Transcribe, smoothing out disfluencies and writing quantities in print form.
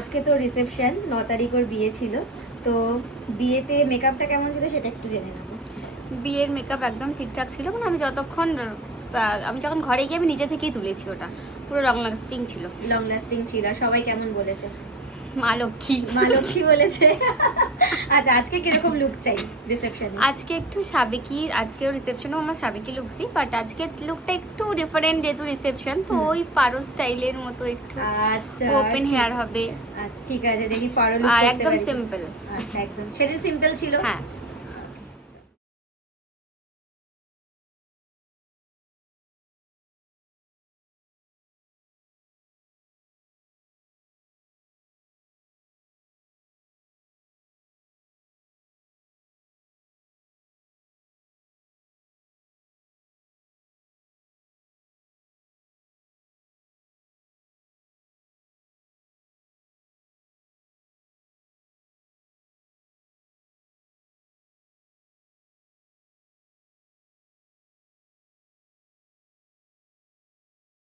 আজকে তো রিসেপশন, 9 তারিখ ওর বিয়ে ছিল। তো বিয়েতে মেকআপটা কেমন ছিল সেটা একটু জেনে নেবো। বিয়ের মেকআপ একদম ঠিকঠাক ছিল, মানে আমি যখন ঘরে গিয়ে আমি নিজে থেকেই তুলেছি, ওটা পুরো লং লাস্টিং ছিল। লং লাস্টিং ছিল। আর সবাই কেমন বলেছে? মা লক্ষ্মী। মা লক্ষ্মী বলেছে। আচ্ছা, আজকে কিরকম লুক চাই রিসেপশনে? আজকে একটু সাবেকি, আজকেও রিসেপশনেও আমার সাবেকি লুকসই, বাট আজকের লুকটা একটু ডিফারেন্ট, যেহেতু রিসেপশন তো ওই পারো স্টাইলের মতো একটু আচ্ছা, ওপেন হেয়ার হবে। আচ্ছা ঠিক আছে, দেখি পারো লুক আর করতে একদম পারি। সিম্পল। আচ্ছা, একদম সেদিন সিম্পল ছিল। হ্যাঁ।